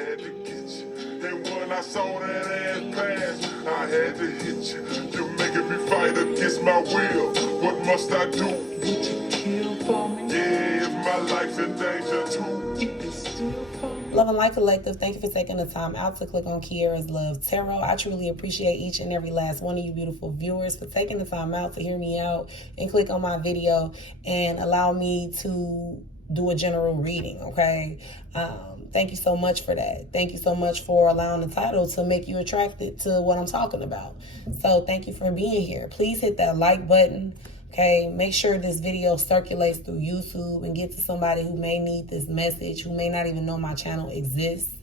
had to get you. And when I saw that ass pass, I had to hit you. You're making me fight against my will. What must I do? Would you kill for me? Yeah, if my life's in danger too. You can steal for me. Love and Light Collective, thank you for taking the time out to click on Kiarra's Love Tarot. I truly appreciate each and every last one of you beautiful viewers for taking the time out to hear me out and click on my video and allow me to do a general reading, okay? Thank you so much for that. Thank you so much for allowing the title to make you attracted to what I'm talking about. So thank you for being here. Please hit that like button. Okay, make sure this video circulates through YouTube and get to somebody who may need this message, who may not even know my channel exists.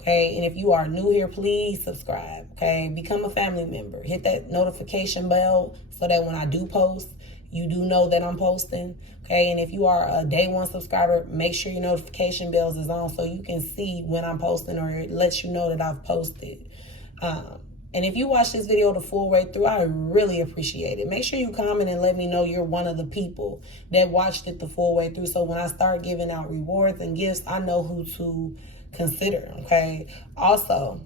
Okay, and if you are new here, please subscribe. Okay, become a family member. Hit that notification bell so that when I do post, you do know that I'm posting. Okay, and if you are a day one subscriber, make sure your notification bells is on so you can see when I'm posting, or it lets you know that I've posted. And if you watch this video the full way through, I really appreciate it. Make sure you comment and let me know you're one of the people that watched it the full way through. So when I start giving out rewards and gifts, I know who to consider, okay? Also,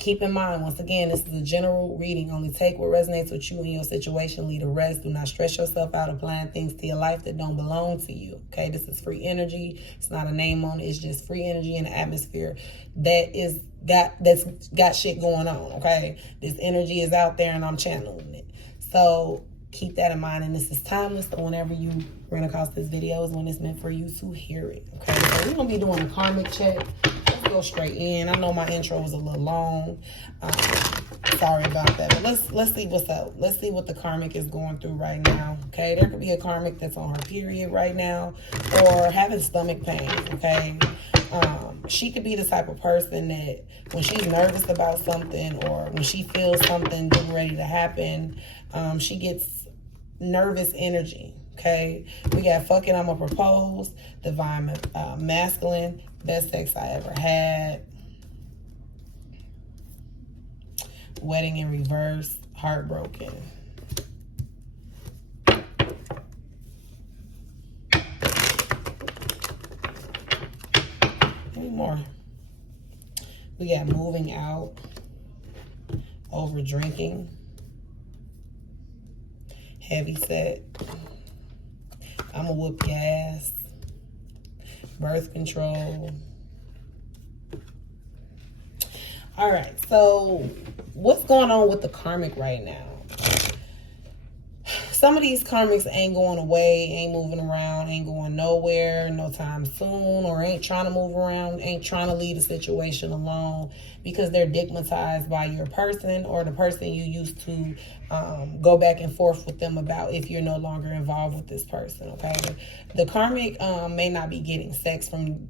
keep in mind, once again, this is a general reading. Only take what resonates with you and your situation. Leave the rest. Do not stress yourself out applying things to your life that don't belong to you, okay? This is free energy. It's not a name on it. It's just free energy in the atmosphere that's got shit going on, okay? This energy is out there and I'm channeling it. So keep that in mind, and this is timeless. So whenever you run across this video is when it's meant for you to hear it, okay? So we're going to be doing a karmic check. Let's go straight in. I know my intro was a little long. Sorry about that, but let's see what's up. Let's see what the karmic is going through right now, okay? There could be a karmic that's on her period right now or having stomach pain, okay? She could be the type of person that when she's nervous about something or when she feels something getting ready to happen, she gets nervous energy, okay? We got fuck it, I'ma propose, divine masculine, best sex I ever had, wedding in reverse, heartbroken. Any more? We got moving out, over drinking, heavy set, I'ma whoop your ass, birth control. All right, so what's going on with the karmic right now? Some of these karmics ain't going away, ain't moving around, ain't going nowhere no time soon, or ain't trying to move around, ain't trying to leave the situation alone because they're stigmatized by your person or the person you used to go back and forth with them about if you're no longer involved with this person, okay? The karmic may not be getting sex from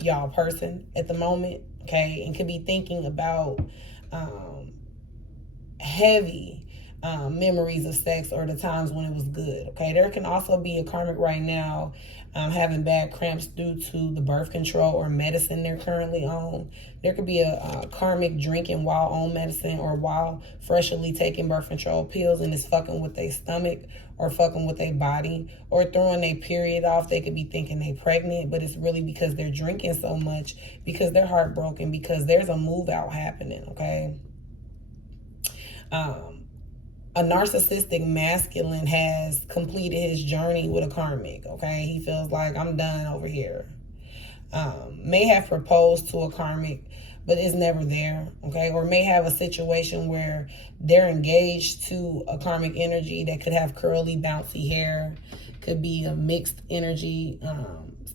y'all person at the moment, okay? And could be thinking about heavy memories of sex or the times when it was good, okay? There can also be a karmic right now having bad cramps due to the birth control or medicine they're currently on. There could be a karmic drinking while on medicine or while freshly taking birth control pills and it's fucking with their stomach or fucking with their body or throwing their period off. They could be thinking they pregnant, but it's really because they're drinking so much, because they're heartbroken, because there's a move out happening, okay? A narcissistic masculine has completed his journey with a karmic, okay? He feels like, I'm done over here. May have proposed to a karmic, but is never there, okay? Or may have a situation where they're engaged to a karmic energy that could have curly, bouncy hair, could be a mixed energy.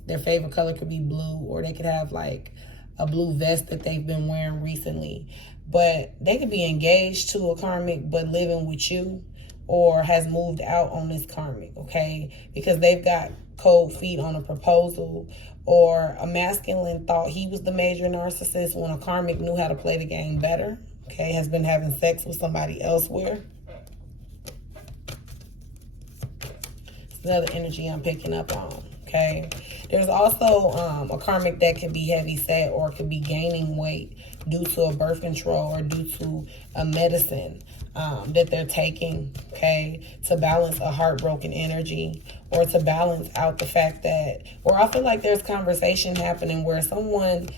Their favorite color could be blue, or they could have like a blue vest that they've been wearing recently. But they could be engaged to a karmic but living with you, or has moved out on this karmic, okay? Because they've got cold feet on a proposal, or a masculine thought he was the major narcissist when a karmic knew how to play the game better, okay? Has been having sex with somebody elsewhere. It's another energy I'm picking up on, okay? There's also a karmic that could be heavy set or could be gaining weight due to a birth control or due to a medicine that they're taking, okay, to balance a heartbroken energy, or to balance out the fact that, or I feel like there's conversation happening where someone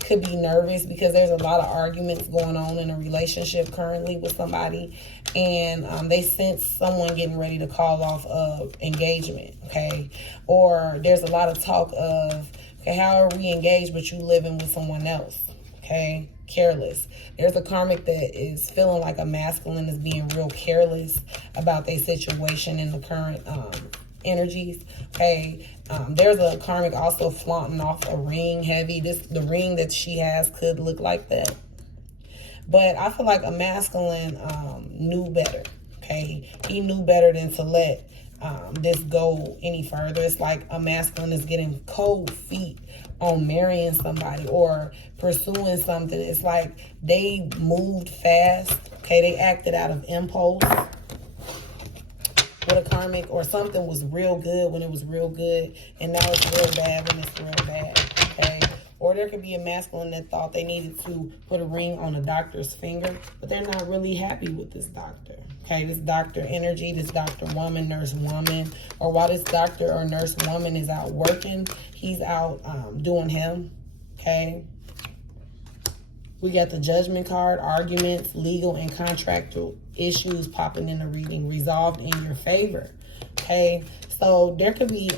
could be nervous because there's a lot of arguments going on in a relationship currently with somebody, and they sense someone getting ready to call off of engagement, okay? Or there's a lot of talk of, okay, how are we engaged but you living with someone else, okay? Careless. There's a karmic that is feeling like a masculine is being real careless about their situation in the current energies, okay? There's a karmic also flaunting off a ring heavy. The ring that she has could look like that. But I feel like a masculine knew better, okay? He knew better than to let this go any further. It's like a masculine is getting cold feet on marrying somebody or pursuing something. It's like they moved fast, okay? They acted out of impulse with a karmic, or something was real good when it was real good, and now it's real bad when it's real bad, okay? Or there could be a masculine that thought they needed to put a ring on a doctor's finger, but they're not really happy with this doctor, okay? This doctor energy, this doctor woman, nurse woman, or while this doctor or nurse woman is out working, he's out doing him, okay? We got the Judgment card, arguments, legal and contractual issues popping in the reading, resolved in your favor, okay? So there could be,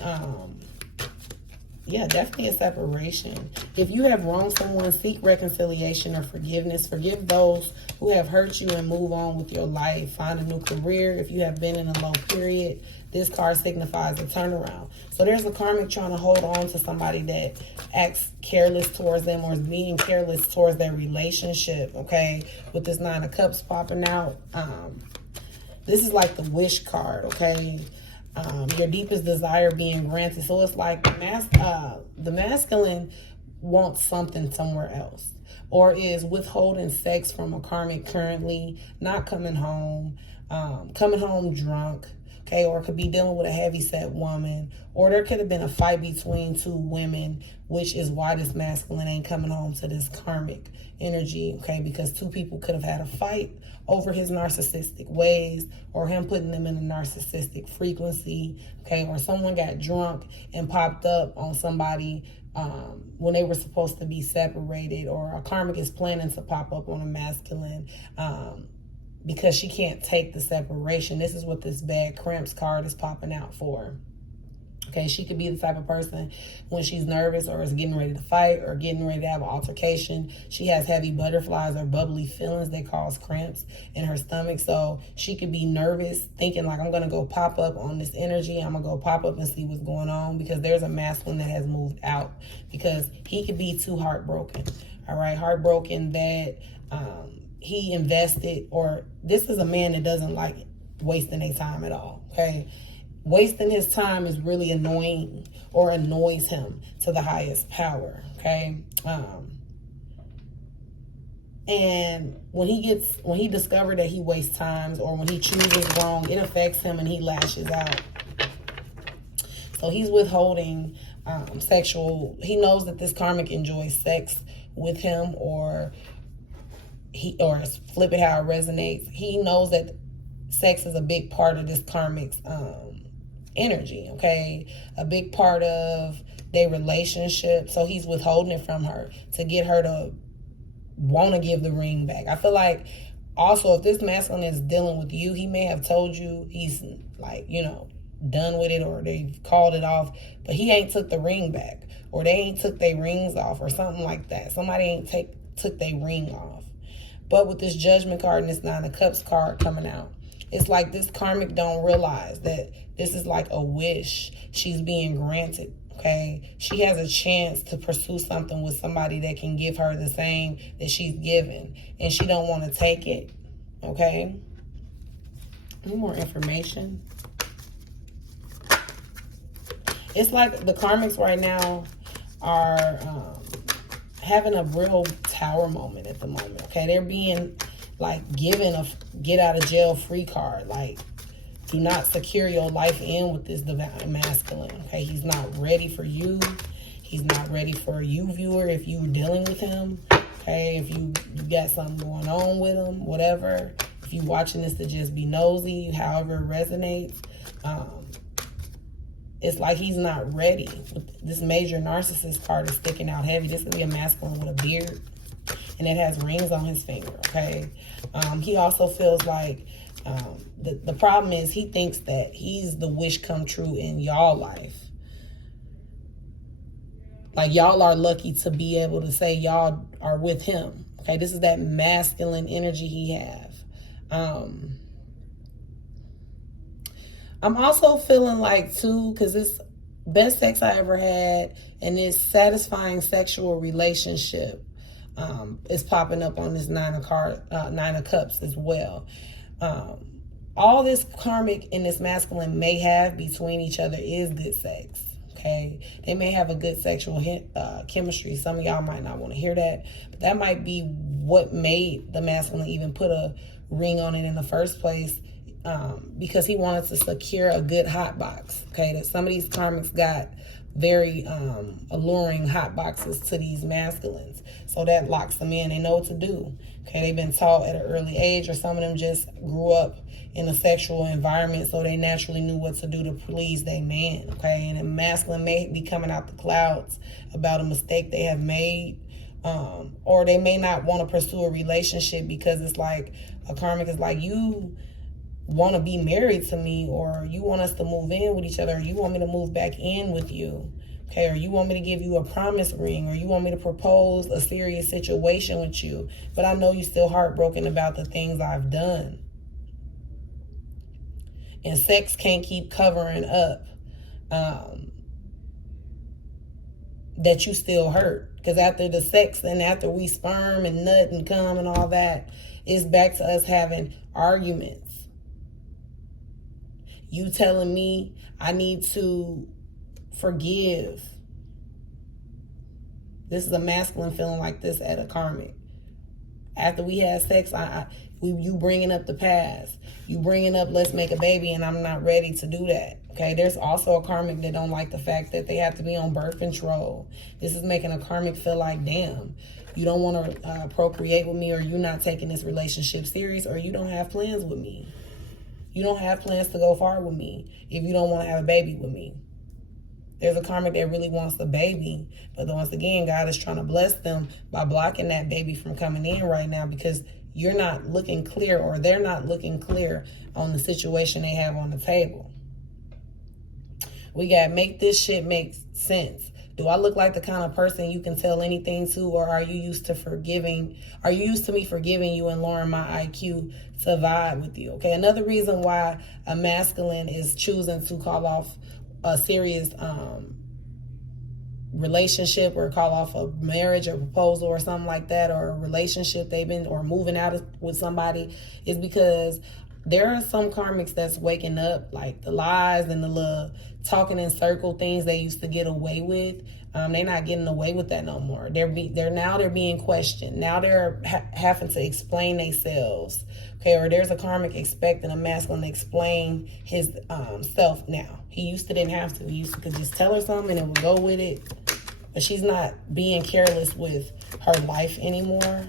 yeah, definitely a separation. If you have wronged someone, seek reconciliation or forgiveness. Forgive those who have hurt you and move on with your life. Find a new career. If you have been in a low period, this card signifies a turnaround. So there's a karmic trying to hold on to somebody that acts careless towards them or is being careless towards their relationship, okay? With this Nine of Cups popping out. This is like the wish card, okay? Your deepest desire being granted. So it's like the masculine wants something somewhere else, or is withholding sex from a karmic currently, not coming home drunk, okay? Or it could be dealing with a heavy-set woman, or there could have been a fight between two women, which is why this masculine ain't coming home to this karmic energy, okay? Because two people could have had a fight over his narcissistic ways, or him putting them in a narcissistic frequency, okay? Or someone got drunk and popped up on somebody when they were supposed to be separated, or a karmic is planning to pop up on a masculine because she can't take the separation. This is what this bad cramps card is popping out for. Okay, she could be the type of person when she's nervous or is getting ready to fight or getting ready to have an altercation, she has heavy butterflies or bubbly feelings that cause cramps in her stomach. So she could be nervous, thinking like, I'm going to go pop up on this energy. I'm going to go pop up and see what's going on, because there's a masculine that has moved out because he could be too heartbroken. All right, heartbroken that he invested, or this is a man that doesn't like wasting their time at all, okay? Wasting his time is really annoying, or annoys him to the highest power, okay? And when he discovered that he wastes times, or when he chooses wrong, it affects him and he lashes out. So he's withholding he knows that this karmic enjoys sex with him, or flip it how it resonates. He knows that sex is a big part of this karmic's energy, okay? A big part of their relationship. So he's withholding it from her to get her to want to give the ring back. I feel like also, if this masculine is dealing with you, he may have told you he's like, done with it, or they've called it off, but he ain't took the ring back, or they ain't took their rings off, or something like that. Somebody ain't took their ring off. But with this Judgment card and this Nine of Cups card coming out, it's like this karmic don't realize that this is like a wish she's being granted, okay? She has a chance to pursue something with somebody that can give her the same that she's given, and she don't want to take it, okay? Any more information? It's like the karmics right now are having a real tower moment at the moment, okay? They're being like given a get out of jail free card. Like, do not secure your life in with this divine masculine, okay? He's not ready for you. He's not ready for you, viewer, if you're dealing with him, okay? If you got something going on with him, whatever. If you watching this to just be nosy, however it resonates, it's like he's not ready. This major narcissist card is sticking out heavy. This could be a masculine with a beard, and it has rings on his finger, okay? He also feels like the problem is he thinks that he's the wish come true in y'all life. Like, y'all are lucky to be able to say y'all are with him, okay? This is that masculine energy he have. I'm also feeling like, too, because it's best sex I ever had, and this satisfying sexual relationship is popping up on this Nine of Cups as well. All this karmic and this masculine may have between each other is good sex, okay? They may have a good sexual chemistry. Some of y'all might not want to hear that, but that might be what made the masculine even put a ring on it in the first place, because he wanted to secure a good hot box, okay? That some of these karmics got very alluring hot boxes to these masculines. So that locks them in. They know what to do, okay? They've been taught at an early age, or some of them just grew up in a sexual environment, so they naturally knew what to do to please their man, okay? And a masculine may be coming out the clouds about a mistake they have made, or they may not want to pursue a relationship because it's like a karmic is like, you want to be married to me, or you want us to move in with each other, or you want me to move back in with you, okay? Or you want me to give you a promise ring, or you want me to propose a serious situation with you, but I know you're still heartbroken about the things I've done. And sex can't keep covering up that you still hurt. Because after the sex and after we sperm and nut and cum and all that, it's back to us having arguments. You telling me I need to forgive. This is a masculine feeling like this at a karmic. After we had sex, you bringing up the past. You bringing up, let's make a baby, and I'm not ready to do that. Okay, there's also a karmic that don't like the fact that they have to be on birth control. This is making a karmic feel like, damn, you don't want to procreate with me, or you're not taking this relationship serious, or you don't have plans with me. You don't have plans to go far with me if you don't want to have a baby with me. There's a karmic that really wants the baby, but once again, God is trying to bless them by blocking that baby from coming in right now, because you're not looking clear, or they're not looking clear on the situation they have on the table. We got make this shit make sense. Do I look like the kind of person you can tell anything to, or are you used to forgiving? Are you used to me forgiving you and lowering my IQ to vibe with you? Okay, another reason why a masculine is choosing to call off a serious relationship, or call off a marriage or proposal or something like that, or a relationship they've been, or moving out with somebody, is because there are some karmics that's waking up, like the lies and the little talking in circle things they used to get away with. They're not getting away with that no more. They're being questioned. Now they're having to explain themselves. Okay, or there's a karmic expecting a masculine to explain his self now. He used to didn't have to. He used to could just tell her something and would go with it. But she's not being careless with her life anymore,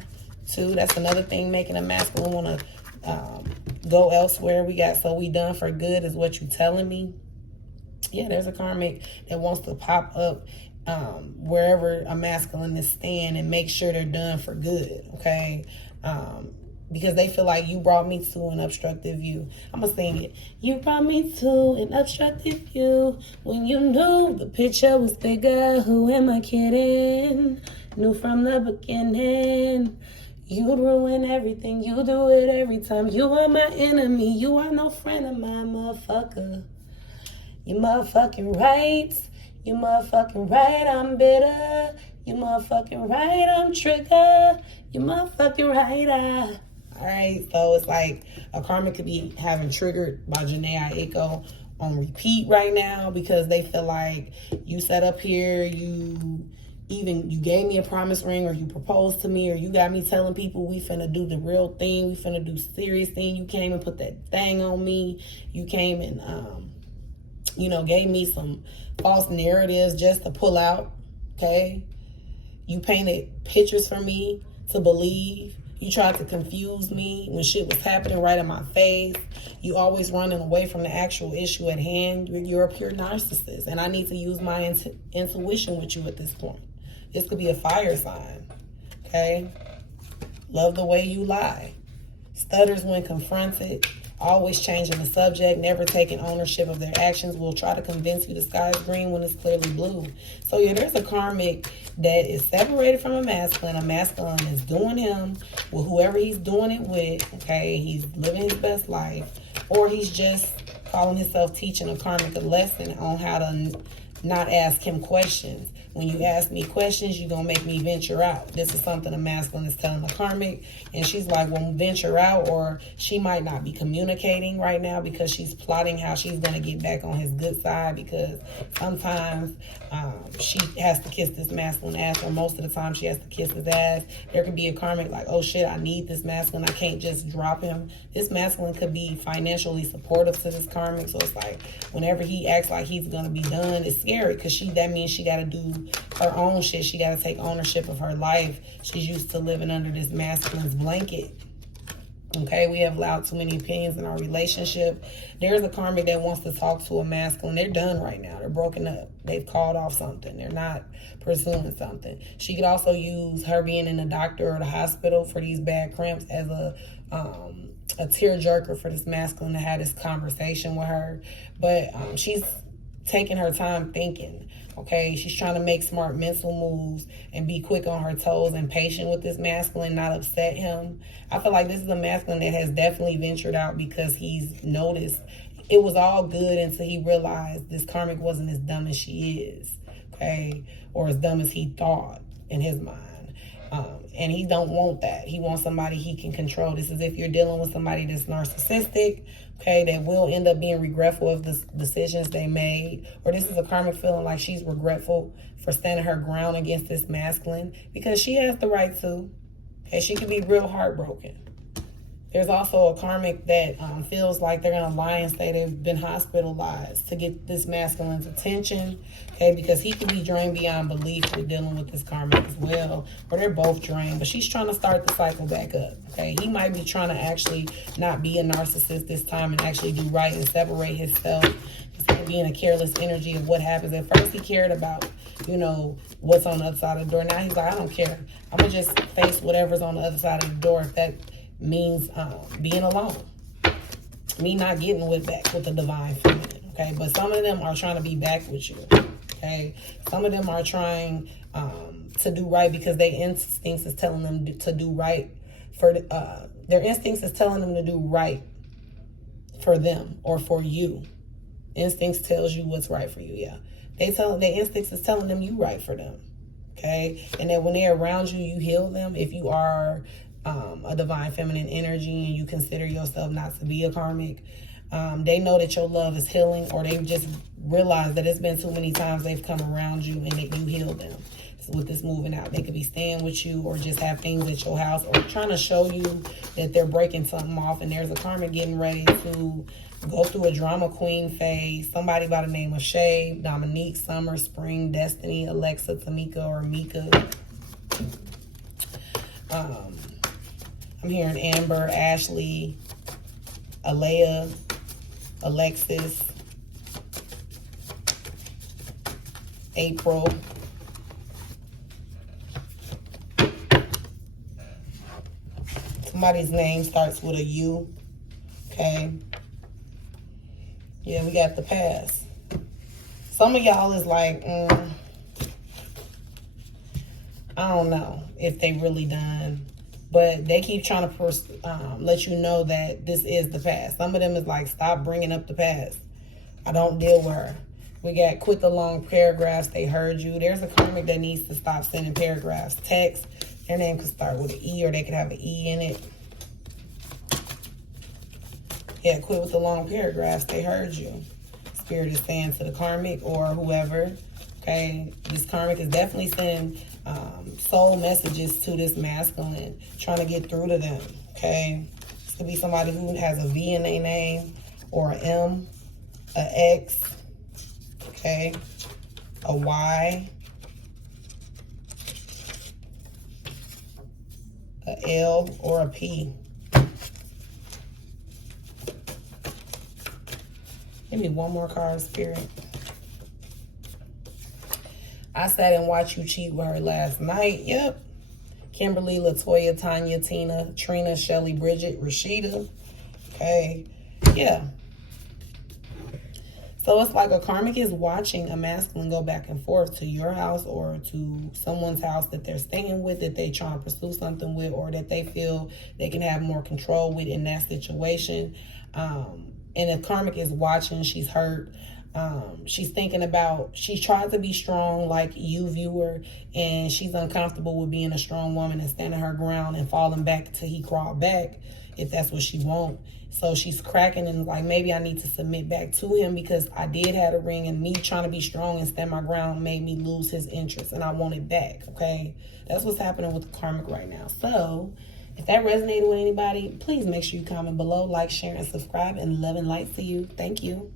too. That's another thing making a masculine want to go elsewhere. We got so we done for good is what you telling me. Yeah, there's a karmic that wants to pop up wherever a masculine is staying and make sure they're done for good, okay? Because they feel like you brought me to an obstructive view. I'm going to sing it. You brought me to an obstructive view when you knew the picture was bigger. Who am I kidding? Knew from the beginning. You'd ruin everything. You do it every time. You are my enemy. You are no friend of mine, motherfucker. You motherfucking right. You motherfucking right, I'm bitter. You motherfucking right, I'm trigger. You motherfucking right, Alright, so it's like a karmic could be having triggered by Janae Aiko on repeat right now, because they feel like you sat up here, you gave me a promise ring, or you proposed to me, or you got me telling people we finna do the real thing, we finna do serious thing. You came and put that thing on me. You came and gave me some false narratives just to pull out, okay? You painted pictures for me to believe. You tried to confuse me when shit was happening right in my face. You always running away from the actual issue at hand. You're a pure narcissist. And I need to use my intuition with you at this point. This could be a fire sign. Okay? Love the way you lie. Stutters when confronted. Always changing the subject. Never taking ownership of their actions. Will try to convince you the sky is green when it's clearly blue. So yeah, there's a karmic that is separated from a masculine. A masculine is doing him with whoever he's doing it with. Okay? He's living his best life. Or he's just calling himself teaching a karmic a lesson on how to not ask him questions. When you ask me questions, you're going to make me venture out. This is something a masculine is telling a karmic. And she's like, well, venture out. Or she might not be communicating right now because she's plotting how she's going to get back on his good side. Because sometimes she has to kiss this masculine ass. Or most of the time she has to kiss his ass. There could be a karmic like, oh shit, I need this masculine. I can't just drop him. This masculine could be financially supportive to this karmic. So it's like, whenever he acts like he's going to be done, it's scary. Because that means she got to do her own shit. She got to take ownership of her life. She's used to living under this masculine's blanket. Okay, we have allowed too many opinions in our relationship. There's a karmic that wants to talk to a masculine. They're done right now. They're broken up. They've called off something. They're not pursuing something. She could also use her being in the doctor or the hospital for these bad cramps as a tearjerker for this masculine to have this conversation with her. But she's taking her time thinking. Okay, she's trying to make smart mental moves and be quick on her toes and patient with this masculine, not upset him. I feel like this is a masculine that has definitely ventured out because he's noticed it was all good until he realized this karmic wasn't as dumb as she is, okay, or as dumb as he thought in his mind. And he don't want that. He wants somebody he can control. This is if you're dealing with somebody that's narcissistic, okay, that will end up being regretful of the decisions they made. Or this is a karmic feeling like she's regretful for standing her ground against this masculine because she has the right to. Okay, she could be real heartbroken. There's also a karmic that feels like they're going to lie and say they've been hospitalized to get this masculine's attention, okay, because he could be drained beyond belief with dealing with this karmic as well, or they're both drained, but she's trying to start the cycle back up, okay? He might be trying to actually not be a narcissist this time and actually do right and separate himself instead of being a careless energy of what happens. At first, he cared about, you know, what's on the other side of the door. Now he's like, I don't care. I'm going to just face whatever's on the other side of the door if that means being alone, me not getting back with the divine feminine, okay? But some of them are trying to be back with you, okay? Some of them are trying to do right because their instincts is telling them to do right for their instincts is telling them to do right for them or for you. Instincts tells you what's right for you. Yeah, their instincts is telling them you right for them, okay? And that when they're around you, you heal them. If you are a divine feminine energy and you consider yourself not to be a karmic, they know that your love is healing, or they just realize that it's been too many times they've come around you and that you healed them. So with this moving out, they could be staying with you or just have things at your house or trying to show you that they're breaking something off, and there's a karmic getting ready to go through a drama queen phase. Somebody by the name of Shay, Dominique, Summer, Spring, Destiny, Alexa, Tamika, or Mika. I'm hearing Amber, Ashley, Alea, Alexis, April. Somebody's name starts with a U, okay? Yeah, we got the past. Some of y'all is like, I don't know if they really done. But they keep trying to let you know that this is the past. Some of them is like, stop bringing up the past. I don't deal with her. We got quit the long paragraphs. They heard you. There's a karmic that needs to stop sending paragraphs. Text. Their name could start with an E or they could have an E in it. Yeah, quit with the long paragraphs. They heard you. Spirit is saying to the karmic or whoever. Okay, this karmic is definitely sending soul messages to this masculine, trying to get through to them, okay? This could be somebody who has a V in their name, or an M, an X, okay, a Y. a L, or a P. Give me one more card, Spirit. I sat and watched you cheat with her last night. Yep. Kimberly, Latoya, Tanya, Tina, Trina, Shelly, Bridget, Rashida. Okay. Yeah. So it's like a karmic is watching a masculine go back and forth to your house or to someone's house that they're staying with, that they trying to pursue something with, or that they feel they can have more control with in that situation. And if karmic is watching, she's hurt. She's thinking about, she's trying to be strong like you, viewer, and she's uncomfortable with being a strong woman and standing her ground and falling back till he crawled back, if that's what she wants. So she's cracking and like, maybe I need to submit back to him because I did have a ring, and me trying to be strong and stand my ground made me lose his interest, and I want it back, okay? That's what's happening with the karmic right now. So if that resonated with anybody, please make sure you comment below, like, share, and subscribe, and love and light to you. Thank you.